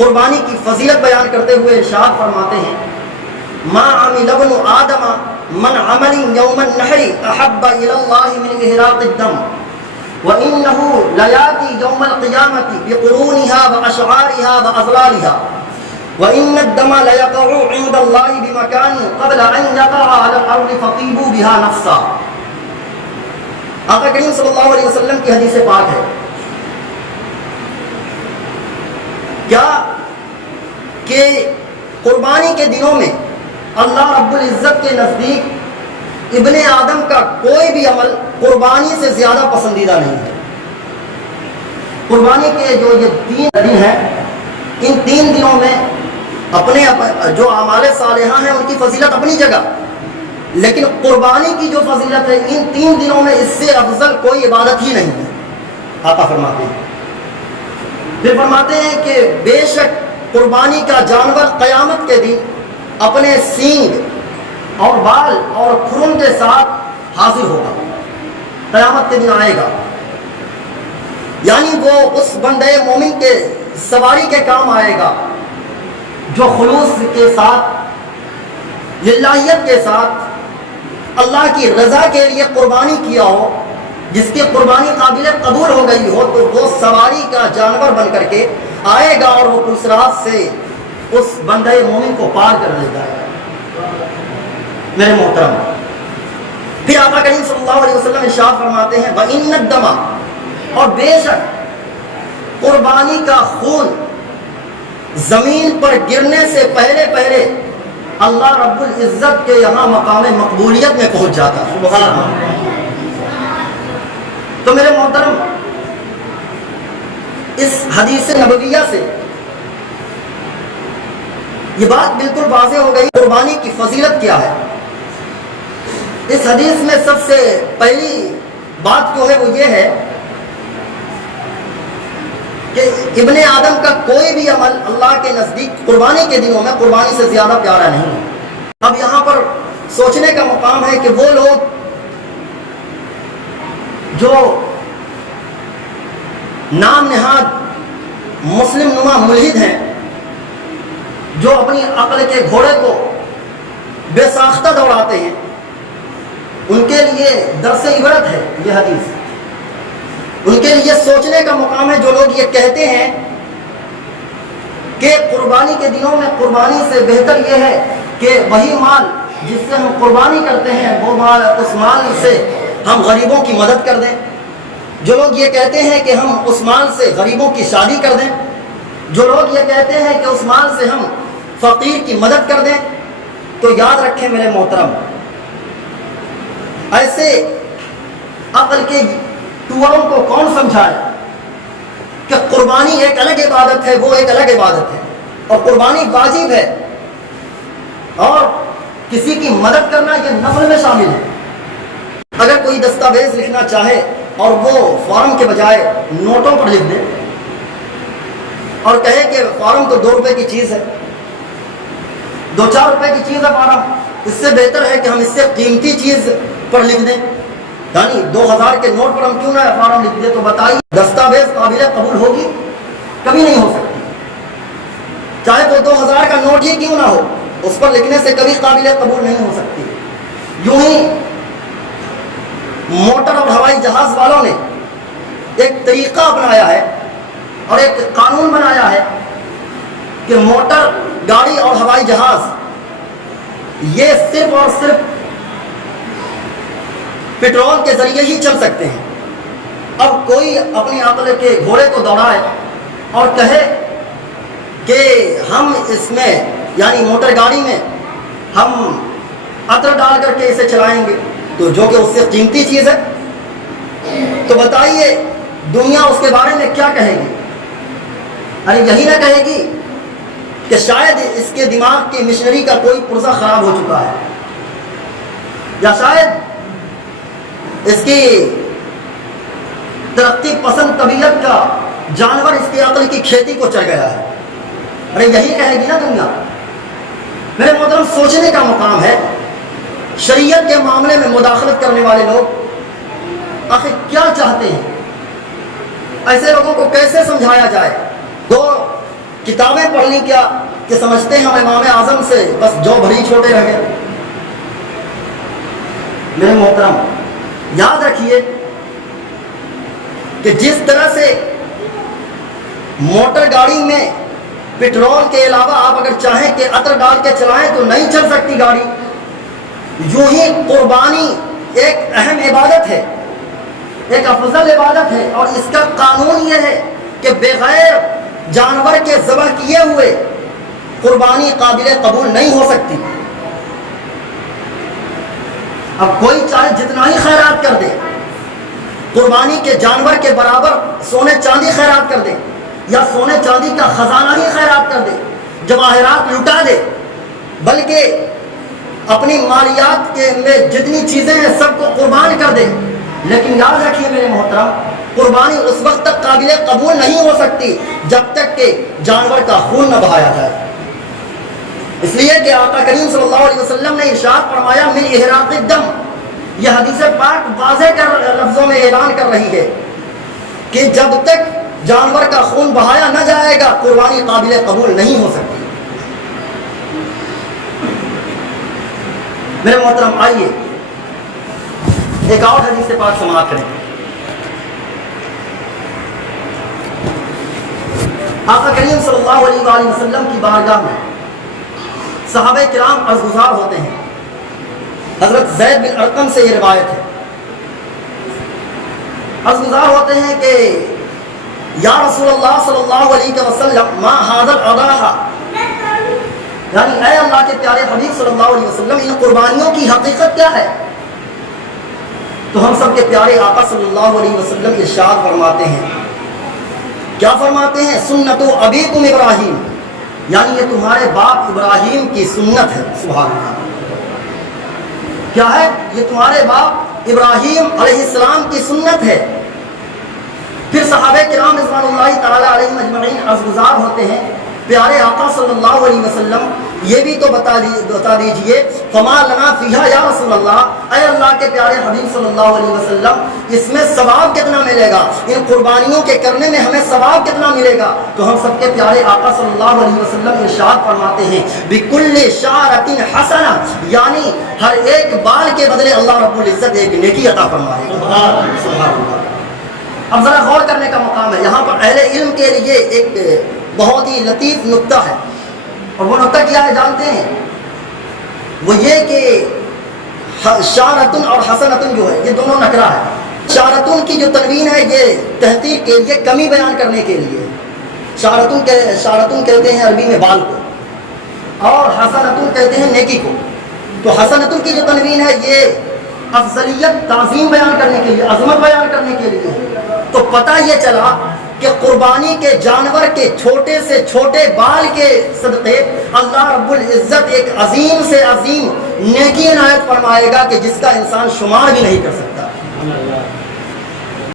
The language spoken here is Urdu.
قربانی کی فضیلت بیان کرتے ہوئے ارشاد فرماتے ہیں ما عمل ابن آدم من عمل یوم النحر احب الی اللہ من احراق الدم وانه لیاتی یوم القیامۃ بقرونها واشعارها واضلالها وان الدم لیقع عند اللہ بمکان قبل ان یقع علی الارض فطیبوا بها نفسا۔ آقا کریم صلی اللہ علیہ وسلم کی حدیث پاک ہے کیا کہ قربانی کے دنوں میں اللہ رب العزت کے نزدیک ابن آدم کا کوئی بھی عمل قربانی سے زیادہ پسندیدہ نہیں ہے۔ قربانی کے جو یہ 3 دن ہیں، ان 3 دنوں میں اپنے جو اعمال صالحہ ہیں ان کی فضیلت اپنی جگہ، لیکن قربانی کی جو فضیلت ہے ان 3 دنوں میں اس سے افضل کوئی عبادت ہی نہیں ہے۔ آقا فرماتے ہیں، پھر فرماتے ہیں کہ بے شک قربانی کا جانور قیامت کے دن اپنے سینگ اور بال اور کھرن کے ساتھ حاضر ہوگا، قیامت کے دن آئے گا، یعنی وہ اس بندے مومن کے سواری کے کام آئے گا جو خلوص کے ساتھ، للہیت کے ساتھ اللہ کی رضا کے لیے قربانی کیا ہو، جس کی قربانی قابل قبول ہو گئی ہو، تو وہ سواری کا جانور بن کر کے آئے گا اور وہ پرسرات سے اس بندے مومن کو پار کر لے جائے گا۔ میرے محترم، پھر آقا کریم صلی اللہ علیہ وسلم ارشاد فرماتے ہیں وَإِنَّ الدَّمَ، اور بے شک قربانی کا خون زمین پر گرنے سے پہلے اللہ رب العزت کے یہاں مقام مقبولیت میں پہنچ جاتا ہے۔ سبحان اللہ۔ تو میرے محترم، اس حدیث نبویہ سے یہ بات بالکل واضح ہو گئی قربانی کی فضیلت کیا ہے۔ اس حدیث میں سب سے پہلی بات جو ہے وہ یہ ہے کہ ابن آدم کا کوئی بھی عمل اللہ کے نزدیک قربانی کے دنوں میں قربانی سے زیادہ پیارا نہیں ہے۔ اب یہاں پر سوچنے کا مقام ہے کہ وہ لوگ جو نام نہاد مسلم نما ملحد ہیں، جو اپنی عقل کے گھوڑے کو بے ساختہ دوڑاتے ہیں، ان کے لیے درس عبرت ہے یہ حدیث۔ ان کے لیے سوچنے کا مقام ہے جو لوگ یہ کہتے ہیں کہ قربانی کے دنوں میں قربانی سے بہتر یہ ہے کہ وہی مال جس سے ہم قربانی کرتے ہیں وہ مال، اس مال سے ہم غریبوں کی مدد کر دیں۔ جو لوگ یہ کہتے ہیں کہ ہم اس مال سے غریبوں کی شادی کر دیں، جو لوگ یہ کہتے ہیں کہ اس مال سے ہم فقیر کی مدد کر دیں، تو یاد رکھیں میرے محترم، ایسے عقل کے ٹوروں کو کون سمجھائے کہ قربانی ایک الگ عبادت ہے، وہ ایک الگ عبادت ہے، اور قربانی واجب ہے، اور کسی کی مدد کرنا یہ نفل میں شامل ہے۔ اگر کوئی دستاویز لکھنا چاہے اور وہ فارم کے بجائے نوٹوں پر لکھ دے اور کہے کہ فارم تو 2 روپے کی چیز ہے، 2-4 روپے کی چیز ہے فارم، اس سے بہتر ہے کہ ہم اس سے قیمتی چیز پر لکھ دیں، یعنی 2000 کے نوٹ پر ہم کیوں نہ فارم لکھ دیں، تو بتائیے دستاویز قابل قبول ہوگی؟ کبھی نہیں ہو سکتی، چاہے وہ 2000 کا نوٹ ہی کیوں نہ ہو، اس پر لکھنے سے کبھی قابل قبول نہیں ہو سکتی۔ یوں ہی موٹر اور ہوائی جہاز والوں نے ایک طریقہ اپنایا ہے اور ایک قانون بنایا ہے کہ موٹر گاڑی اور ہوائی جہاز یہ صرف اور صرف پیٹرول کے ذریعے ہی چل سکتے ہیں۔ اب کوئی اپنی عقل کے گھوڑے کو دوڑائے اور کہے کہ ہم اس میں یعنی موٹر گاڑی میں ہم عطر ڈال کر کے اسے چلائیں گے، تو جو کہ اس سے قیمتی چیز ہے، تو بتائیے دنیا اس کے بارے میں کیا کہے گی؟ ارے یہی نہ کہے گی کہ شاید اس کے دماغ کی مشنری کا کوئی پرزہ خراب ہو چکا ہے، یا شاید اس کی ترقی پسند طبیعت کا جانور اس کی عقل کی کھیتی کو چڑھ گیا ہے۔ ارے یہی کہے گی نا دنیا۔ میرے محترم، سوچنے کا مقام ہے شریعت کے معاملے میں مداخلت کرنے والے لوگ آخر کیا چاہتے ہیں؟ ایسے لوگوں کو کیسے سمجھایا جائے؟ گو کتابیں پڑھ لی کیا کہ سمجھتے ہیں ہم امام اعظم سے بس جو بھری چھوٹے رہ گئے. میرے محترم یاد رکھیے کہ جس طرح سے موٹر گاڑی میں پٹرول کے علاوہ آپ اگر چاہیں کہ عطر ڈال کے چلائیں تو نہیں چل سکتی گاڑی، یوں ہی قربانی ایک اہم عبادت ہے، ایک افضل عبادت ہے، اور اس کا قانون یہ ہے کہ بغیر جانور کے ذبح کیے ہوئے قربانی قابل قبول نہیں ہو سکتی. اب کوئی چاہے جتنا ہی خیرات کر دے، قربانی کے جانور کے برابر سونے چاندی خیرات کر دے یا سونے چاندی کا خزانہ ہی خیرات کر دے، جواہرات لٹا دے، بلکہ اپنی مالیات کے میں جتنی چیزیں ہیں سب کو قربان کر دے، لیکن یاد رکھیے میرے محترم قربانی اس وقت تک قابل قبول نہیں ہو سکتی جب تک کہ جانور کا خون نہ بہایا جائے. اس لیے کہ آقا کریم صلی اللہ علیہ وسلم نے ارشاد فرمایا من احراق الدم، یہ حدیث پاک واضح کر لفظوں میں اعلان کر رہی ہے کہ جب تک جانور کا خون بہایا نہ جائے گا قربانی قابل قبول نہیں ہو سکتی. میرے محترم آئیے ایک اور حدیث پاک سماعت کریں. آقا کریم صلی اللہ علیہ وآلہ وسلم کی بارگاہ میں صحابہ کرام عرضگزار ہوتے ہیں. حضرت زید بن ارقم سے یہ روایت ہے، عرضگزار ہوتے ہیں کہ یا رسول اللہ صلی اللہ علیہ وسلم ما ھذا الاضحى، یعنی اے اللہ کے پیارے حبیب صلی اللہ علیہ وسلم ان قربانیوں کی حقیقت کیا ہے؟ تو ہم سب کے پیارے آقا صلی اللہ علیہ وسلم ارشاد فرماتے ہیں، کیا فرماتے ہیں؟ سنت ابیکم ابراہیم، یعنی یہ تمہارے باپ ابراہیم کی سنت ہے. سبحان اللہ، کیا ہے؟ یہ تمہارے باپ ابراہیم علیہ السلام کی سنت ہے. پھر صحابہ کرام رضوان اللہ تعالی علیہم اجمعین عرضگزار ہوتے ہیں پیارے آقا صلی اللہ علیہ وسلم یہ بھی تو بتا دیجئے فما لنا فیہا یا رسول اللہ، اے اللہ کے پیارے حبیب صلی اللہ علیہ وسلم اس میں ثواب کتنا ملے گا، ان قربانیوں کے کرنے میں ہمیں ثواب کتنا ملے گا؟ تو ہم سب کے پیارے آقا صلی اللہ علیہ وسلم ارشاد فرماتے ہیں بکل شعرۃ حسنہ، یعنی ہر ایک بال کے بدلے اللہ رب العزت ایک نیکی عطا فرمائے گا. سبحان اللہ. اب ذرا غور کرنے کا مقام ہے، یہاں پر اہل علم کے لیے ایک بہت ہی لطیف نکتہ ہے، اور وہ نکتہ کیا ہے جانتے ہیں؟ وہ یہ کہ شعرۃ اور حسنۃ جو ہے یہ دونوں نکرہ ہے. شعرۃ کی جو تنوین ہے یہ تحقیر کے لیے، کمی بیان کرنے کے لیے. شعرۃ کہتے ہیں عربی میں بال کو، اور حسنۃ کہتے ہیں نیکی کو. تو حسنۃ کی جو تنوین ہے یہ افضلیت تعظیم بیان کرنے کے لیے، عظمت بیان کرنے کے لیے. تو پتہ یہ چلا کہ قربانی کے جانور کے چھوٹے سے چھوٹے بال کے صدقے اللہ رب العزت ایک عظیم سے عظیم نیکی عنایت فرمائے گا کہ جس کا انسان شمار بھی نہیں کر سکتا.